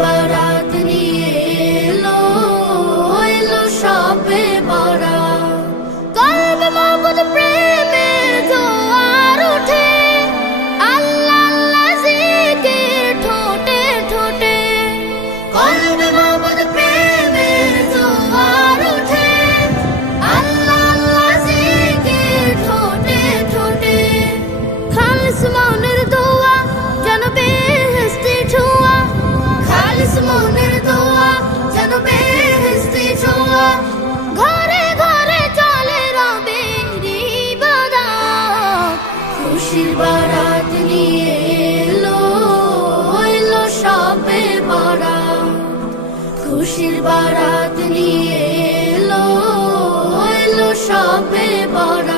বারাত নিয়ে এলো এলো সবে বারাত। কলব মাবুদ প্রেমের জোয়ার ওঠে, আল্লাহ আল্লাহ জিকির ঠোঁটে ঠোঁটে। কলব মাবুদ প্রেমের জোয়ার ওঠে, আল্লাহ আল্লাহ জিকির ঠোঁটে ঠোঁটে। খামস মনে খুশির বারাত নিয়ে এলো এলো সবে বড়